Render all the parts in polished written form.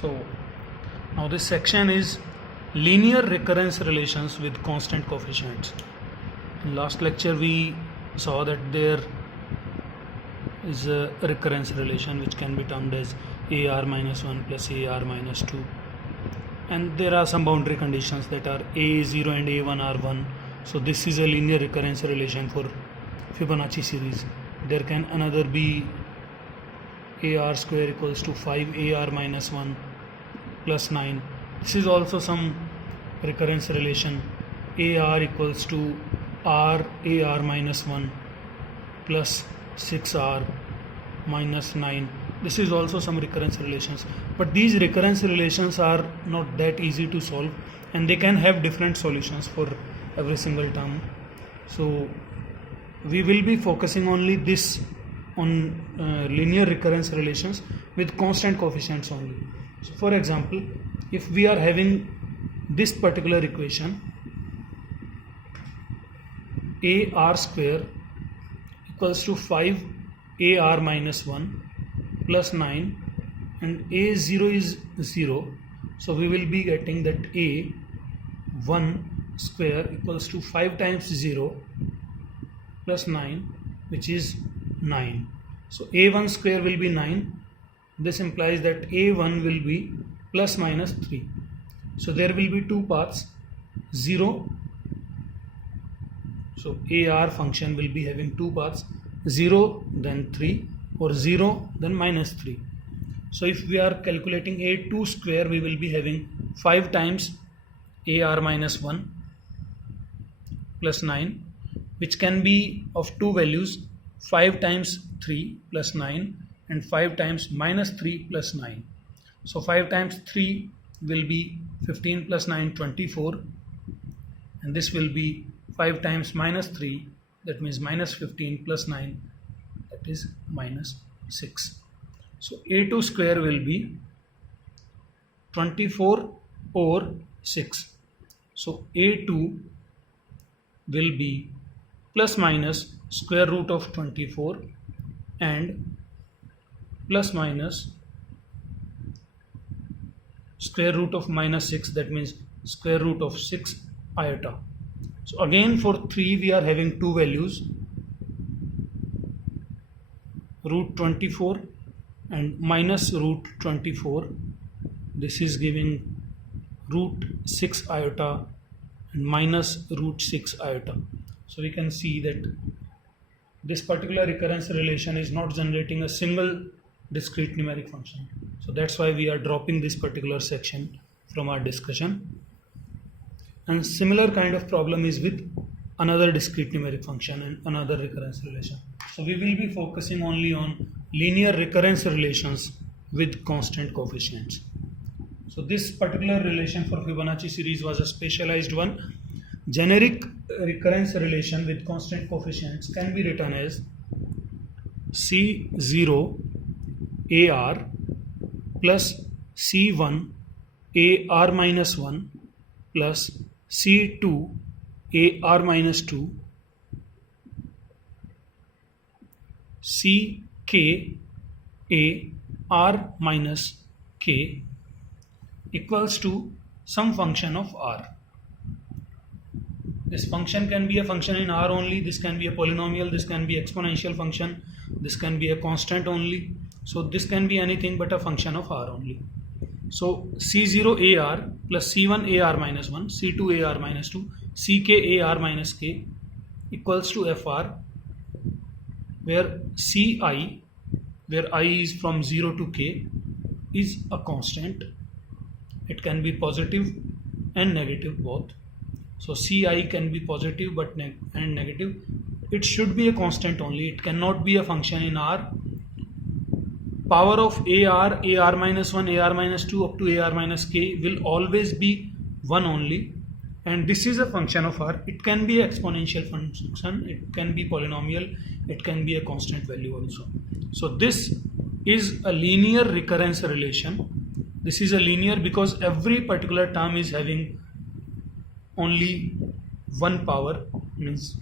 So now this section is linear recurrence relations with constant coefficients. In last lecture we saw that there is a recurrence relation which can be termed as AR minus 1 plus AR minus 2, and there are some boundary conditions that are A0 and A1 are 1. So this is a linear recurrence relation for Fibonacci series. There can another be AR square equals to 5 AR minus 1 plus 9. This is also some recurrence relation. AR equals to R AR minus 1 plus 6R minus 9. This is also some recurrence relations, but these recurrence relations are not that easy to solve, and they can have different solutions for every single term. So we will be focusing only this on linear recurrence relations with constant coefficients only. So for example, if we are having this particular equation, AR square equals to 5 AR minus 1 plus 9, and A0 is 0, so we will be getting that A1 square equals to 5 times 0 plus 9, which is 9. So A1 square will be 9. This implies that A1 will be plus minus 3. So there will be two paths, 0. So AR function will be having two paths, 0 then 3 or 0 then minus 3. So if we are calculating A2 square, we will be having 5 times AR minus 1 plus 9, which can be of two values, 5 times 3 plus 9 and 5 times minus 3 plus 9. So 5 times 3 will be 15 plus 9 24, and this will be 5 times minus 3, that means minus 15 plus 9, that is minus 6. So A2 square will be 24 over 6. So A2 will be plus minus square root of 24 and plus minus square root of minus 6, that means square root of 6 iota. So again for 3 we are having two values, root 24 and minus root 24. This is giving root 6 iota and minus root 6 iota. So we can see that this particular recurrence relation is not generating a single discrete numeric function. So that's why we are dropping this particular section from our discussion. And similar kind of problem is with another discrete numeric function and another recurrence relation. So we will be focusing only on linear recurrence relations with constant coefficients. So this particular relation for Fibonacci series was a specialized one. Generic recurrence relation with constant coefficients can be written as C0 AR plus C1 AR minus 1 plus C2 AR minus 2 CK AR minus K equals to some function of R. This function can be a function in R only, this can be a polynomial, this can be exponential function, this can be a constant only. So this can be anything but a function of R only. So C0 AR plus C1 AR minus 1, C2 AR minus 2, CK AR minus K equals to FR, where Ci, where I is from 0 to K, is a constant. It can be positive and negative both. So Ci can be positive but and negative. It should be a constant only. It cannot be a function in R. Power of AR, AR minus 1, AR minus 2 up to AR minus K will always be 1 only. And this is a function of R. It can be an exponential function, it can be polynomial, it can be a constant value also. So this is a linear recurrence relation. This is a linear because every particular term is having only one power, means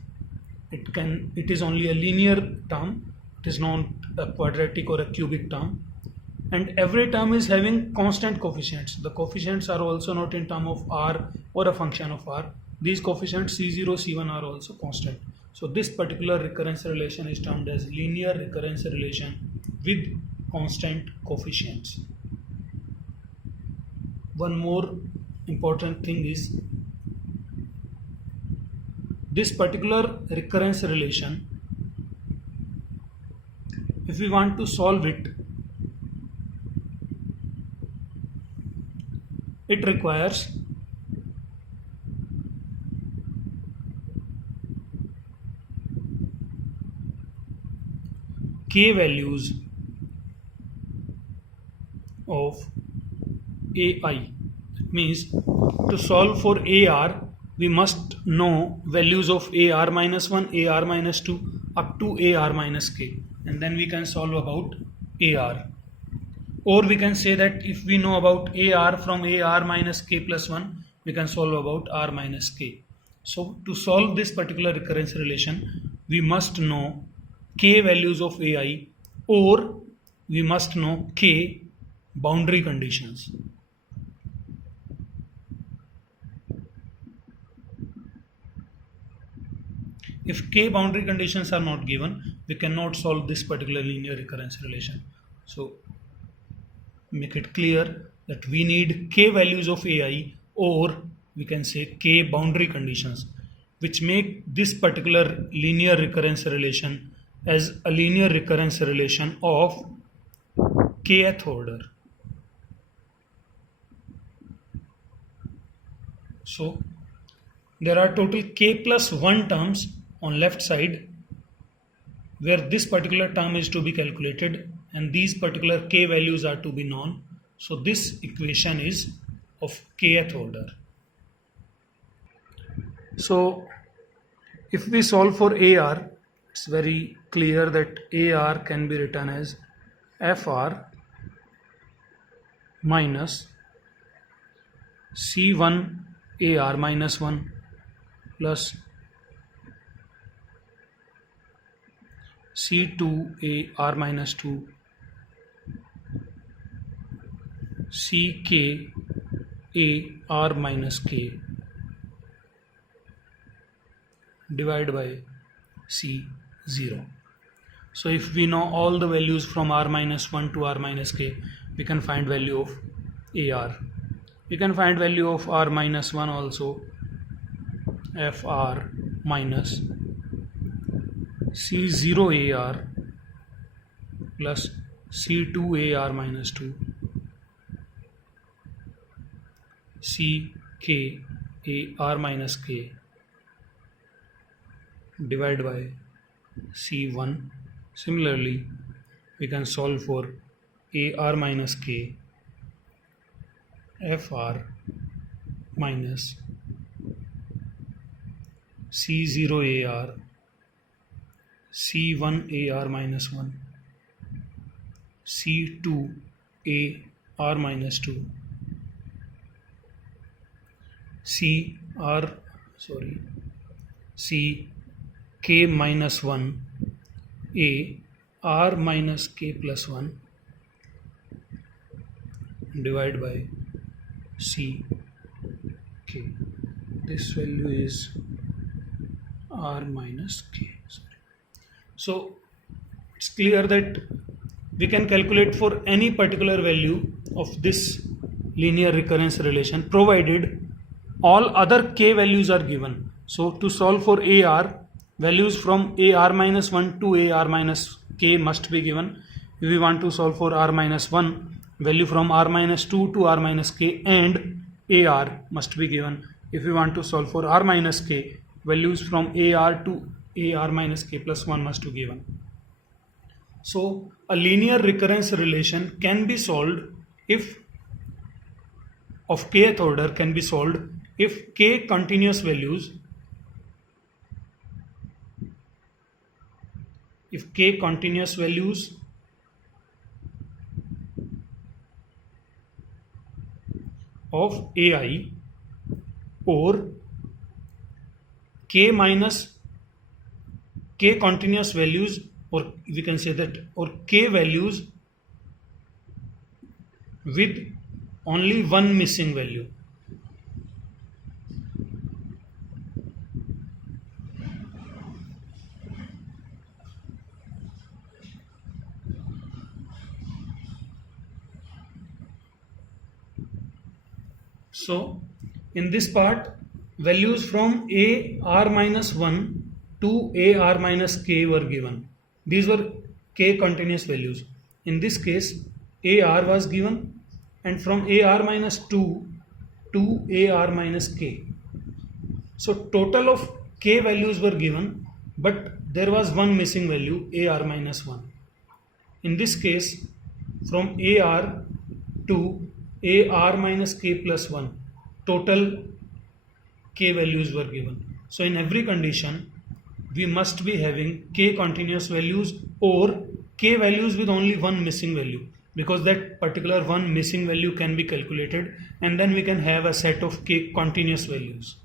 it is only a linear term. It is not a quadratic or a cubic term. and every term is having constant coefficients. The coefficients are also not in term of r or a function of r. These coefficients c0, c1 are also constant. So this particular recurrence relation is termed as linear recurrence relation with constant coefficients. One more important thing is this particular recurrence relation, if we want to solve it, it requires k values of ai. That means to solve for ar, we must know values of ar minus 1, ar minus 2 up to ar minus k, and then we can solve about ar. Or we can say that if we know about ar from ar minus k plus 1, we can solve about r minus k. So to solve this particular recurrence relation, we must know k values of ai, or we must know k boundary conditions. If k boundary conditions are not given, we cannot solve this particular linear recurrence relation. So make it clear that we need k values of ai, or we can say k boundary conditions, which make this particular linear recurrence relation as a linear recurrence relation of kth order. So there are total k plus 1 terms on left side where this particular term is to be calculated, and these particular k values are to be known. So this equation is of kth order. So if we solve for ar, it's very clear that ar can be written as fr minus c1 ar minus 1 plus c2 ar minus 2 ck ar minus k divided by c0. So if we know all the values from r minus 1 to r minus k, we can find value of ar. We can find value of r minus 1 also, fr minus c0 ar plus c2 ar minus 2 ck ar minus k divided by c1. Similarly, we can solve for ar minus k, fr minus c0 ar, c1 ar minus 1, c2 ar minus 2, ck minus 1 ar minus k plus 1 divided by c k. This value is r minus k. So it's clear that we can calculate for any particular value of this linear recurrence relation, provided all other k values are given. So to solve for ar, values from ar minus 1 to ar minus k must be given. If we want to solve for r minus 1, value from r minus 2 to r minus k and ar must be given. If we want to solve for r minus k, values from ar to ar minus k plus 1 must be given. So a linear recurrence relation can be solved if of kth order can be solved if k continuous values of ai or k minus k continuous values, or we can say that, or k values with only one missing value. So in this part, values from a r minus 1 to a r minus k were given. These were k continuous values. In this case, a r was given, and from a r minus 2 to a r minus k. So total of k values were given, but there was one missing value, a r minus 1. In this case, from a r to a r minus k plus 1, total k values were given. So in every condition, we must be having k continuous values or k values with only one missing value, because that particular one missing value can be calculated, and then we can have a set of k continuous values.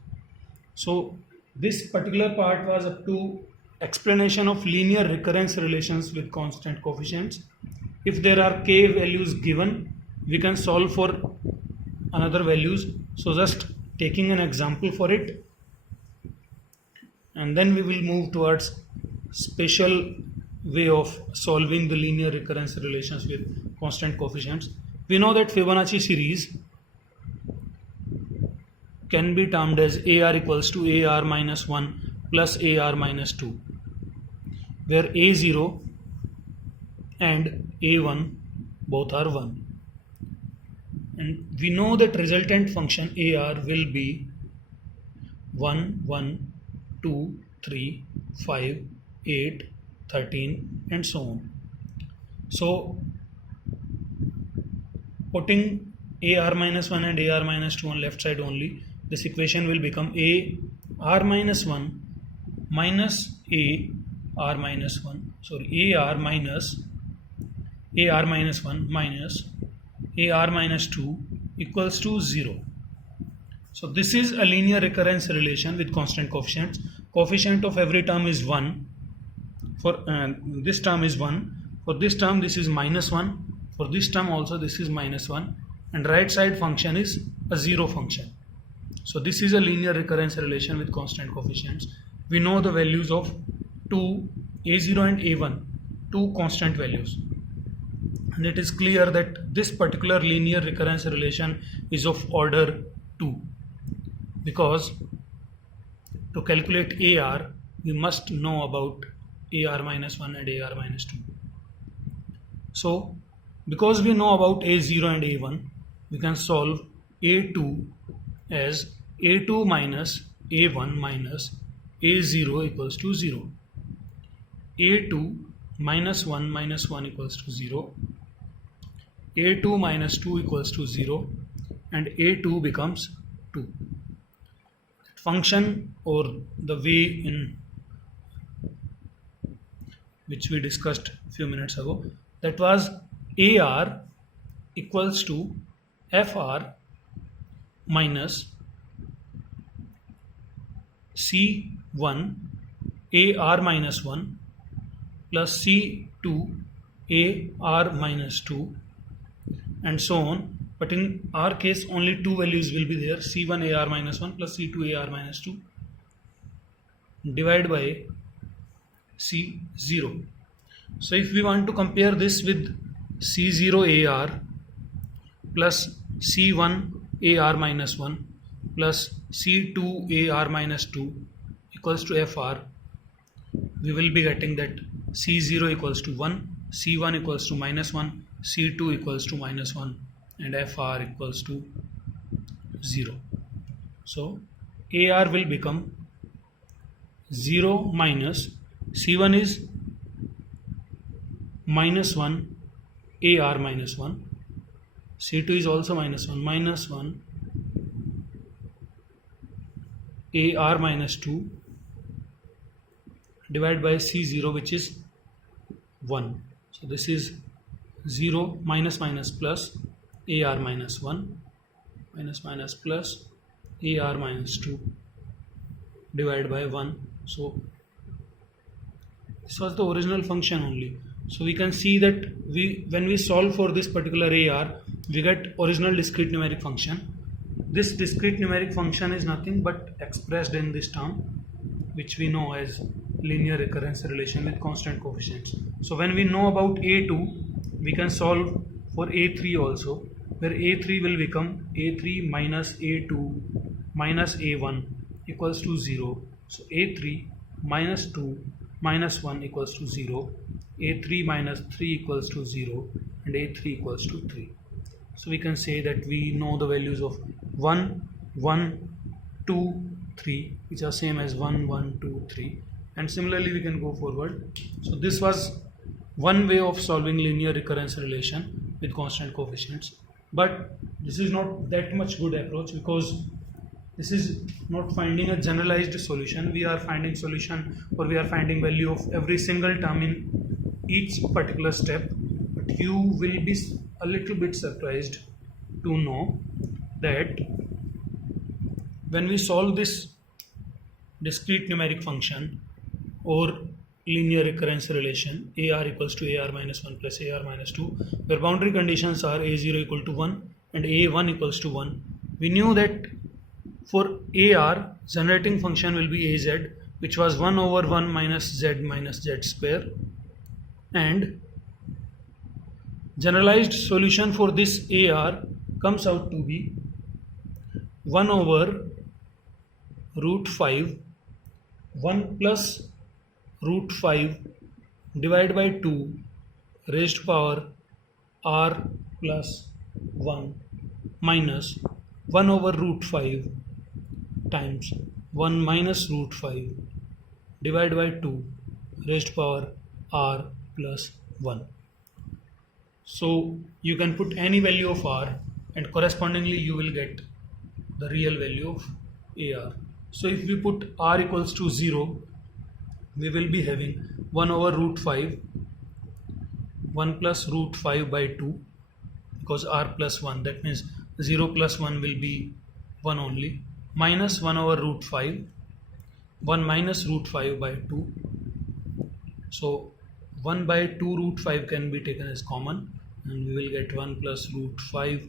So this particular part was up to explanation of linear recurrence relations with constant coefficients. If there are k values given, we can solve for another values. So just taking an example for it, and then we will move towards special way of solving the linear recurrence relations with constant coefficients. We know that Fibonacci series can be termed as AR equals to AR minus 1 plus AR minus 2, where A0 and A1 both are 1. And we know that resultant function AR will be 1, 1, 2, 3, 5, 8, 13 and so on. So putting AR minus 1 and AR minus 2 on left side only, this equation will become AR minus 1 minus AR minus 1, sorry, AR minus 1 minus AR minus 2 equals to 0. So this is a linear recurrence relation with constant coefficients. Coefficient of every term is 1. For this term is 1. For this term this is minus 1. For this term also this is minus 1. And right side function is a 0 function. So this is a linear recurrence relation with constant coefficients. We know the values of two, A0 and A1, two constant values. And it is clear that this particular linear recurrence relation is of order 2, because to calculate AR we must know about AR minus 1 and AR minus 2. So because we know about A0 and A1, we can solve A2 as A2 minus A1 minus A0 equals to 0. A2 minus 1 equals to 0. A2 minus 2 equals to 0, and A2 becomes 2. Function, or the way in which we discussed a few minutes ago, that was AR equals to FR minus C1 AR minus 1 plus C2 AR minus 2 and so on. But in our case only two values will be there, C1 AR minus 1 plus C2 AR minus 2 divided by C0. So if we want to compare this with C0 AR plus C1 AR minus 1 plus C2 AR minus 2 equals to FR, we will be getting that C0 equals to 1, C1 equals to minus 1, C2 equals to minus 1 and FR equals to 0. So AR will become 0 minus C1 is minus 1 AR minus 1, C2 is also minus 1 AR minus 2 divided by C0, which is 1. So this is 0 minus minus plus AR minus 1 minus minus plus AR minus 2 divided by 1. So this was the original function only. So we can see that when we solve for this particular AR, we get original discrete numeric function. This discrete numeric function is nothing but expressed in this term, which we know as linear recurrence relation with constant coefficients. So when we know about A2, we can solve for A3 also, where A3 will become A3 minus A2 minus A1 equals to 0. So A3 minus 2 minus 1 equals to 0, A3 minus 3 equals to 0, and A3 equals to 3. So we can say that we know the values of 1, 1, 2, 3, which are same as 1, 1, 2, 3, and similarly we can go forward. So this was one way of solving linear recurrence relation with constant coefficients, but this is not that much good approach, because this is not finding a generalized solution. We are finding solution, or we are finding value of every single term in each particular step. But you will be a little bit surprised to know that when we solve this discrete numeric function or linear recurrence relation, AR equals to AR minus 1 plus AR minus 2, where boundary conditions are A0 equal to 1 and A1 equals to 1, we knew that for AR, generating function will be AZ, which was 1 over 1 minus Z square, and generalized solution for this AR comes out to be 1 over root 5, 1 plus root 5 divided by 2 raised power R plus 1 minus 1 over root 5 times 1 minus root 5 divided by 2 raised power R plus 1. So you can put any value of R, and correspondingly you will get the real value of AR. So if we put R equals to 0, we will be having 1 over root 5, 1 plus root 5 by 2, because R plus 1, that means 0 plus 1 will be 1 only, minus 1 over root 5, 1 minus root 5 by 2. So 1 by 2 root 5 can be taken as common, and we will get 1 plus root 5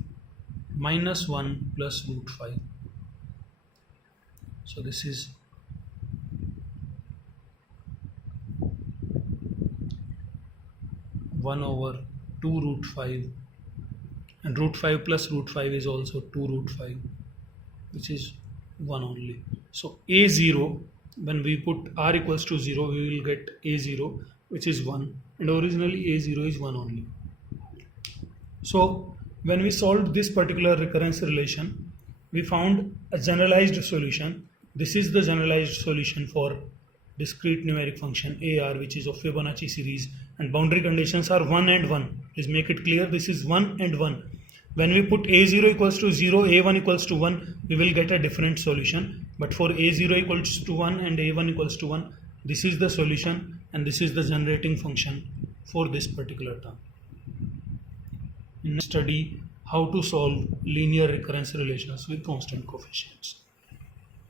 minus 1 plus root 5. So this is 1 over 2 root 5, and root 5 plus root 5 is also 2 root 5, which is 1 only. So A0, when we put R equals to 0, we will get A0, which is 1, and originally A0 is 1 only. So when we solved this particular recurrence relation, we found a generalized solution. This is the generalized solution for discrete numeric function AR, which is of Fibonacci series, and boundary conditions are 1 and 1. Please make it clear, this is 1 and 1. When we put A0 equals to 0, A1 equals to 1, we will get a different solution. But for A0 equals to 1 and A1 equals to 1, this is the solution, and this is the generating function for this particular term. In study how to solve linear recurrence relations with constant coefficients.